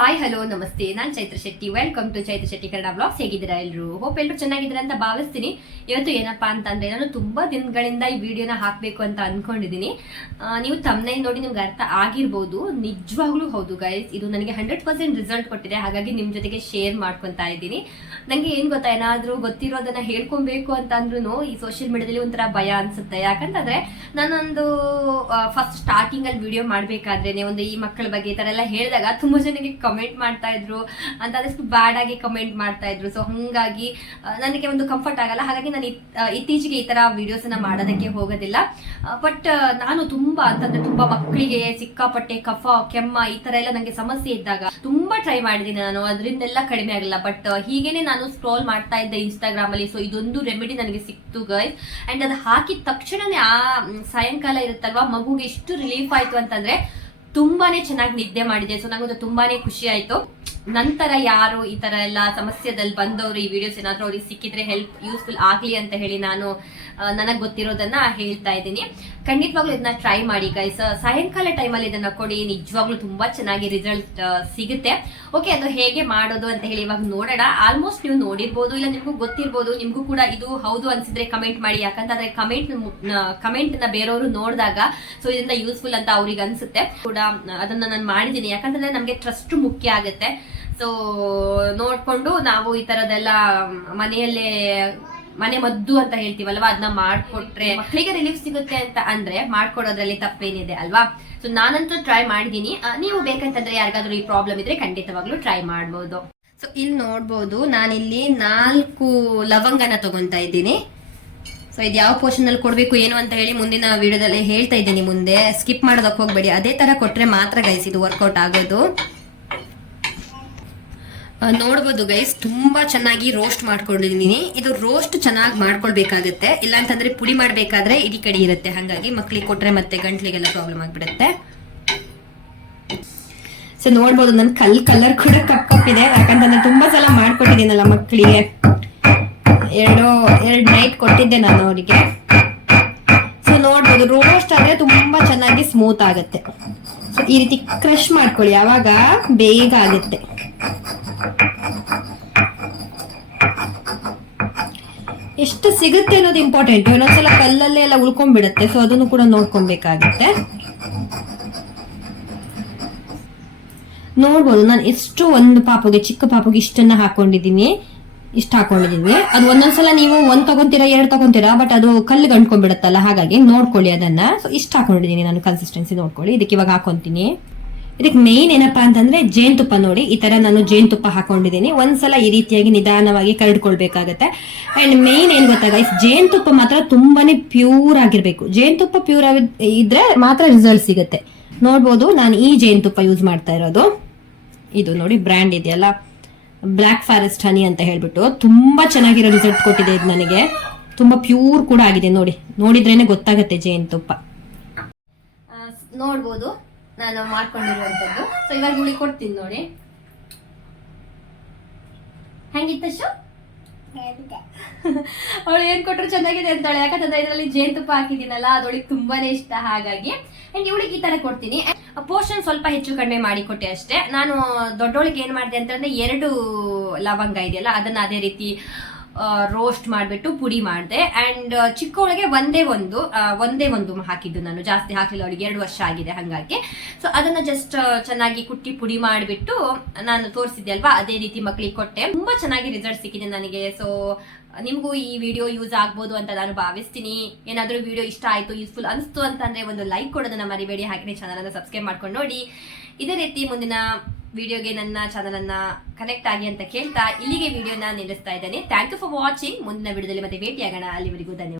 Hi hello ನಮಸ್ತೆ, ನಾನು Chaitra Shetty. Welcome to Chaitra Shetty Kannada blogs. ಹೇಗಿದ್ದೀರಾ ಎಲ್ಲರೂ? ಹೋಪ್ ಎಲ್ಲರೂ ಚೆನ್ನಾಗಿದ್ದೀರಾ ಅಂತ ಭಾವಿಸ್ತೀನಿ. ಇವತ್ತು ಏನಪ್ಪಾ ಅಂತಂದ್ರೆ, ನಾನು ತುಂಬಾ ದಿನಗಳಿಂದ ಈ ವಿಡಿಯೋನ ಹಾಕಬೇಕು ಅಂತ ಅನ್ಕೊಂಡಿದ್ದೀನಿ. ನೀವು ತಮ್ಮನೇಲಿ ನೋಡಿ ನಿಮ್ಗೆ ಅರ್ಥ ಆಗಿರ್ಬೋದು. ನಿಜವಾಗ್ಲೂ ಹೌದು ಗೈಸ್, ಇದು ನನಗೆ 100% ರಿಸಲ್ಟ್ ಕೊಟ್ಟಿದೆ. ಹಾಗಾಗಿ ನಿಮ್ ಜೊತೆಗೆ ಶೇರ್ ಮಾಡ್ಕೊತಾ ಇದ್ದೀನಿ. ನಂಗೆ ಏನ್ ಗೊತ್ತಾ, ಏನಾದ್ರೂ ಗೊತ್ತಿರೋದನ್ನ ಹೇಳ್ಕೊಬೇಕು ಅಂತ ಅಂದ್ರೂ ಈ ಸೋಷಿಯಲ್ ಮೀಡಿಯಾದಲ್ಲಿ ಒಂಥರ ಭಯ ಅನ್ಸುತ್ತೆ. ಯಾಕಂತಂದ್ರೆ ನಾನೊಂದು ಫಸ್ಟ್ ಸ್ಟಾರ್ಟಿಂಗ್ ಅಲ್ಲಿ ವಿಡಿಯೋ ಮಾಡ್ಬೇಕಾದ್ರೆ ಒಂದು ಈ ಮಕ್ಕಳ ಬಗ್ಗೆ ಈ ತರ ಎಲ್ಲ ಹೇಳಿದಾಗ ತುಂಬಾ ಜನಕ್ಕೆ ಕಮೆಂಟ್ ಮಾಡ್ತಾ ಇದ್ರು ಅಂತ, ಅದಷ್ಟು ಬ್ಯಾಡ್ ಆಗಿ ಕಮೆಂಟ್ ಮಾಡ್ತಾ ಇದ್ರು. ಸೊ ಹಂಗಾಗಿ ನನಗೆ ಒಂದು ಕಂಫರ್ಟ್ ಆಗಲ್ಲ. ಹಾಗಾಗಿ ನಾನು ಇತ್ತೀಚೆಗೆ ಈ ತರ ವಿಡಿಯೋಸ್ ಅನ್ನ ಮಾಡೋದಕ್ಕೆ ಹೋಗೋದಿಲ್ಲ. ಬಟ್ ನಾನು ತುಂಬಾ ಅಂತಂದ್ರೆ ತುಂಬಾ ಮಕ್ಕಳಿಗೆ ಸಿಕ್ಕಾಪಟ್ಟೆ ಕಫ ಕೆಮ್ಮ ಈ ತರ ಎಲ್ಲ ನಂಗೆ ಸಮಸ್ಯೆ ಇದ್ದಾಗ ತುಂಬಾ ಟ್ರೈ ಮಾಡಿದ್ದೀನಿ ನಾನು, ಅದರಿಂದೆಲ್ಲ ಕಡಿಮೆ ಆಗಲ್ಲ. ಬಟ್ ಹೀಗೇನೆ ನಾನು ಸ್ಕ್ರೋಲ್ ಮಾಡ್ತಾ ಇದ್ದೆ ಇನ್ಸ್ಟಾಗ್ರಾಮ್ ಅಲ್ಲಿ. ಸೊ ಇದೊಂದು ರೆಮಿಡಿ ನನಗೆ ಸಿಕ್ತು ಗೈಸ್. ಅಂಡ್ ಅದು ಹಾಕಿದ ತಕ್ಷಣನೇ ಆ ಸಾಯಂಕಾಲ ಇರುತ್ತಲ್ವಾ, ಮಗುಗೆ ಎಷ್ಟು ರಿಲೀಫ್ ಆಯ್ತು ಅಂತಂದ್ರೆ ತುಂಬಾನೇ ಚೆನ್ನಾಗಿ ನಿದ್ದೆ ಮಾಡಿದೆ. ಸೊ ನಂಗೊಂದು ತುಂಬಾನೇ ಖುಷಿ ಆಯ್ತು. ನಂತರ ಯಾರು ಈ ತರ ಎಲ್ಲ ಸಮಸ್ಯೆದಲ್ಲಿ ಬಂದವರು ಈ ವಿಡಿಯೋಸ್ ಏನಾದ್ರು ಅವ್ರಿಗೆ ಸಿಕ್ಕಿದ್ರೆ ಹೆಲ್ಪ್ ಯೂಸ್ಫುಲ್ ಆಗ್ಲಿ ಅಂತ ಹೇಳಿ ನಾನು ನನಗ್ ಗೊತ್ತಿರೋದನ್ನ ಹೇಳ್ತಾ ಇದ್ದೀನಿ. ಖಂಡಿತವಾಗ್ಲೂ ಇದನ್ನ ಟ್ರೈ ಮಾಡಿ ಗೈಸ್. ಸಾಯಂಕಾಲ ಟೈಮಲ್ಲಿ ಇದನ್ನ ಕೊಡಿ, ನಿಜವಾಗ್ಲೂ ತುಂಬಾ ಚೆನ್ನಾಗಿ ರಿಸಲ್ಟ್ ಸಿಗುತ್ತೆ. ಓಕೆ, ಅದು ಹೇಗೆ ಮಾಡೋದು ಅಂತ ಹೇಳಿ ಇವಾಗ ನೋಡೋಣ. ಆಲ್ಮೋಸ್ಟ್ ನೀವು ನೋಡಿರ್ಬೋದು, ಇಲ್ಲ ನಿಮ್ಗೂ ಗೊತ್ತಿರ್ಬೋದು. ನಿಮ್ಗೂ ಕೂಡ ಇದು ಹೌದು ಅನ್ಸಿದ್ರೆ ಕಮೆಂಟ್ ಮಾಡಿ. ಯಾಕಂತಂದ್ರೆ ಕಮೆಂಟ್ ನ ಬೇರೆಯವರು ನೋಡಿದಾಗ ಸೊ ಇದರಿಂದ ಯೂಸ್ಫುಲ್ ಅಂತ ಅವ್ರಿಗೆ ಅನ್ಸುತ್ತೆ ಕೂಡ. ಅದನ್ನ ನಾನು ಮಾಡಿದ್ದೀನಿ, ಯಾಕಂತಂದ್ರೆ ನಮ್ಗೆ ಟ್ರಸ್ಟ್ ಮುಖ್ಯ ಆಗುತ್ತೆ. ಸೊ ನೋಡ್ಕೊಂಡು ನಾವು ಈ ತರದೆಲ್ಲ ಮನೆ ಮದ್ದು ಅಂತ ಹೇಳ್ತೀವಲ್ವಾ, ಅದನ್ನ ಮಾಡ್ಕೊಟ್ರೆ ಮಕ್ಕಳಿಗೆ ರಿಲೀಫ್ ಸಿಗುತ್ತೆ ಅಂತ ಅಂದ್ರೆ ಮಾಡ್ಕೊಡೋದ್ರಲ್ಲಿ ತಪ್ಪೇನಿದೆ ಅಲ್ವಾ. ಸೊ ನಾನಂತೂ ಟ್ರೈ ಮಾಡಿದೀನಿ. ನೀವು ಬೇಕಂತಂದ್ರೆ ಯಾರಿಗಾದ್ರೂ ಈ ಪ್ರಾಬ್ಲಮ್ ಇದ್ರೆ ಖಂಡಿತವಾಗ್ಲೂ ಟ್ರೈ ಮಾಡ್ಬೋದು. ಸೊ ಇಲ್ಲಿ ನೋಡ್ಬೋದು, ನಾನಿಲ್ಲಿ 4 ಲವಂಗನ ತಗೊಂತಾ ಇದ್ದೀನಿ. ಸೊ ಇದು ಯಾವ ಪೋರ್ಷನ್ ಅಲ್ಲಿ ಕೊಡ್ಬೇಕು ಏನು ಅಂತ ಹೇಳಿ ಮುಂದಿನ ವಿಡಿಯೋದಲ್ಲಿ ಹೇಳ್ತಾ ಇದ್ದೀನಿ. ಮುಂದೆ ಸ್ಕಿಪ್ ಮಾಡೋದಕ್ಕೆ ಹೋಗ್ಬೇಡಿ. ಅದೇ ತರ ಕೊಟ್ರೆ ಮಾತ್ರ ಗೈಸ್ ಇದು ವರ್ಕೌಟ್ ಆಗೋದು. ನೋಡ್ಬೋದು ಗೈಸ್, ತುಂಬಾ ಚೆನ್ನಾಗಿ ರೋಸ್ಟ್ ಮಾಡ್ಕೊಂಡಿದೀನಿ. ಇದು ರೋಸ್ಟ್ ಚೆನ್ನಾಗಿ ಮಾಡ್ಕೊಳ್ಬೇಕಾಗತ್ತೆ, ಇಲ್ಲ ಅಂತಂದ್ರೆ ಪುಡಿ ಮಾಡ್ಬೇಕಾದ್ರೆ ಇಡೀ ಕಡೆ ಇರುತ್ತೆ. ಹಾಗಾಗಿ ಮಕ್ಳಿಗೆ ಕೊಟ್ರೆ ಮತ್ತೆ ಗಂಟ್ಲಿಗೆಲ್ಲ ಪ್ರಾಬ್ಲಮ್ ಆಗ್ಬಿಡುತ್ತೆ. ಸೊ ನೋಡ್ಬೋದು, ನನ್ ಕಲರ್ ಕೂಡ ಕಪ್ಪಿದೆ. ಯಾಕಂತಂದ್ರೆ ತುಂಬಾ ಸಲ ಮಾಡ್ಕೊಟ್ಟಿದ್ದೀನಲ್ಲ ಮಕ್ಕಳಿಗೆ. ಎರಡು ನೈಟ್ ಕೊಟ್ಟಿದ್ದೆ ನಾನು ಅವರಿಗೆ. ಸೊ ನೋಡ್ಬೋದು, ರೋಸ್ಟ್ ಆದ್ರೆ ತುಂಬಾ ಚೆನ್ನಾಗಿ ಸ್ಮೂತ್ ಆಗುತ್ತೆ. ಸೊ ಈ ರೀತಿ ಕ್ರಶ್ ಮಾಡ್ಕೊಳ್ಳಿ, ಅವಾಗ ಬೇಗ ಆಗುತ್ತೆ. ಎಷ್ಟು ಸಿಗುತ್ತೆ ಅನ್ನೋದು ಇಂಪಾರ್ಟೆಂಟ್. ಇನ್ನೊಂದ್ಸಲ ಕಲ್ಲಲ್ಲೇ ಎಲ್ಲ ಉಳ್ಕೊಂಡ್ಬಿಡುತ್ತೆ. ಸೊ ಅದನ್ನು ಕೂಡ ನೋಡ್ಕೊಬೇಕಾಗುತ್ತೆ. ನೋಡ್ಬೋದು, ನಾನು ಎಷ್ಟು ಒಂದು ಪಾಪುಗೆ, ಚಿಕ್ಕ ಪಾಪುಗೆ ಇಷ್ಟನ್ನ ಹಾಕೊಂಡಿದ್ದೀನಿ. ಅದು ಒಂದೊಂದ್ಸಲ ನೀವು 1 ತಗೊಂತೀರಾ 2 ತಗೊಂತೀರಾ, ಬಟ್ ಅದು ಕಲ್ಲು ಗಂಟ್ಕೊಂಡ್ಬಿಡುತ್ತಲ್ಲ. ಹಾಗಾಗಿ ನೋಡ್ಕೊಳ್ಳಿ ಅದನ್ನ. ಸೊ ಇಷ್ಟ ಹಾಕೊಂಡಿದ್ದೀನಿ ನಾನು, ಕನ್ಸಿಸ್ಟೆನ್ಸಿ ನೋಡ್ಕೊಳ್ಳಿ. ಇದಕ್ಕೆ ಇವಾಗ ಹಾಕೊಂತೀನಿ. ಇದಕ್ಕೆ ಮೇನ್ ಏನಪ್ಪಾ ಅಂತಂದ್ರೆ ಜೇನುತುಪ್ಪ. ನೋಡಿ, ಈ ತರ ನಾನು ಜೇನುತುಪ್ಪ ಹಾಕೊಂಡಿದ್ದೀನಿ. ಒಂದ್ಸಲ ಈ ರೀತಿಯಾಗಿ ನಿಧಾನವಾಗಿ ಕರಡ್ಕೊಳ್ಬೇಕಾಗತ್ತೆ. ಅಂಡ್ ಮೇನ್ ಏನ್ ಗೊತ್ತಾ ಗೈಸ್, ಜೇನುತುಪ್ಪ ಮಾತ್ರ ತುಂಬಾನೇ ಪ್ಯೂರ್ ಆಗಿರ್ಬೇಕು. ಜೇನುತುಪ್ಪ ಪ್ಯೂರ್ ಇದ್ರೆ ಮಾತ್ರ ರಿಸಲ್ಟ್ ಸಿಗುತ್ತೆ. ನೋಡ್ಬೋದು, ನಾನು ಈ ಜೇನುತುಪ್ಪ ಯೂಸ್ ಮಾಡ್ತಾ ಇರೋದು. ಇದು ನೋಡಿ, ಬ್ರ್ಯಾಂಡ್ ಇದೆಯಲ್ಲ, ಬ್ಲಾಕ್ ಫಾರೆಸ್ಟ್ ಹನಿ ಅಂತ ಹೇಳ್ಬಿಟ್ಟು ತುಂಬಾ ಚೆನ್ನಾಗಿರೋ ರಿಸಲ್ಟ್ ಕೊಟ್ಟಿದೆ. ಇದು ನನಗೆ ತುಂಬಾ ಪ್ಯೂರ್ ಕೂಡ ಆಗಿದೆ. ನೋಡಿದ್ರೇನೆ ಗೊತ್ತಾಗತ್ತೆ ಜೇನುತುಪ್ಪ. ನೋಡ್ಬೋದು ನಾನು ಮಾಡ್ಕೊಂಡಿರುವಂತದ್ದು. ಸೊ ಇವಾಗ ಹುಳಿ ಕೊಡ್ತೀನಿ ನೋಡಿ. ಹೆಂಗಿತ್ತಷ್ಟು ಅವಳು ಏನ್ ಕೊಟ್ರು ಚೆನ್ನಾಗಿದೆ ಅಂತಾಳೆ. ಯಾಕಂತಂದ್ರೆ ಇದರಲ್ಲಿ ಜೇನುತುಪ್ಪ ಹಾಕಿದ್ದೀನಲ್ಲ, ಅದೊಳಗೆ ತುಂಬಾನೇ ಇಷ್ಟ. ಹಾಗಾಗಿ ಇವಳಿಗೆ ಈ ತರ ಕೊಡ್ತೀನಿ. ಪೋರ್ಷನ್ ಸ್ವಲ್ಪ ಹೆಚ್ಚು ಕಡಿಮೆ ಮಾಡಿ ಕೊಟ್ಟೆ ಅಷ್ಟೇ. ನಾನು ದೊಡ್ಡವಳಿಗೆ ಏನ್ ಮಾಡಿದೆ ಅಂತಂದ್ರೆ 2 ಲವಂಗ ಇದೆಯಲ್ಲ, ಅದನ್ನ ಅದೇ ರೀತಿ ರೋಸ್ಟ್ ಮಾಡಿಬಿಟ್ಟು ಪುಡಿ ಮಾಡಿದೆ. ಅಂಡ್ ಚಿಕ್ಕವಳಿಗೆ ಒಂದೇ ಒಂದು ಹಾಕಿದ್ದು ನಾನು, ಜಾಸ್ತಿ ಹಾಕಲಿಲ್ಲ. ಅವಳಿಗೆ 2 ವರ್ಷ ಆಗಿದೆ ಹಾಗಾಗಿ. ಸೊ ಅದನ್ನ ಜಸ್ಟ್ ಚೆನ್ನಾಗಿ ಕುಟ್ಟಿ ಪುಡಿ ಮಾಡಿಬಿಟ್ಟು ನಾನು ತೋರಿಸಿದ್ದೆ ಅಲ್ವಾ, ಅದೇ ರೀತಿ ಮಕ್ಕಳಿಗೆ ಕೊಟ್ಟೆ. ತುಂಬಾ ಚೆನ್ನಾಗಿ ರಿಸಲ್ಟ್ ಸಿಕ್ಕಿದೆ ನನಗೆ. ಸೊ ನಿಮ್ಗೂ ಈ ವಿಡಿಯೋ ಯೂಸ್ ಆಗ್ಬೋದು ಅಂತ ನಾನು ಭಾವಿಸ್ತೀನಿ. ಏನಾದ್ರೂ ವಿಡಿಯೋ ಇಷ್ಟ ಆಯ್ತು, ಯೂಸ್ಫುಲ್ ಅನಿಸ್ತು ಅಂತಂದ್ರೆ ಒಂದು ಲೈಕ್ ಕೊಡೋದನ್ನ ಮರಿಬೇಡಿ. ಹಾಗೆ ಚಾನಲ್ ಅನ್ನ ಸಬ್ಸ್ಕ್ರೈಬ್ ಮಾಡ್ಕೊಂಡು ನೋಡಿ. ಇದೇ ರೀತಿ ಮುಂದಿನ ವಿಡಿಯೋಗೆ ನನ್ನ ಚಾನಲ್ ಅನ್ನ ಕನೆಕ್ಟ್ ಆಗಿ ಅಂತ ಕೇಳ್ತಾ ಇಲ್ಲಿಗೆ ವಿಡಿಯೋನ ನಿಲ್ಲಿಸ್ತಾ ಇದ್ದೇನೆ. Thank you for watching. ಮುಂದಿನ ವಿಡಿಯೋದಲ್ಲಿ ಮತ್ತೆ ಭೇಟಿಯಾಗೋಣ. ಅಲ್ಲಿವರೆಗೂ ಧನ್ಯವಾದ.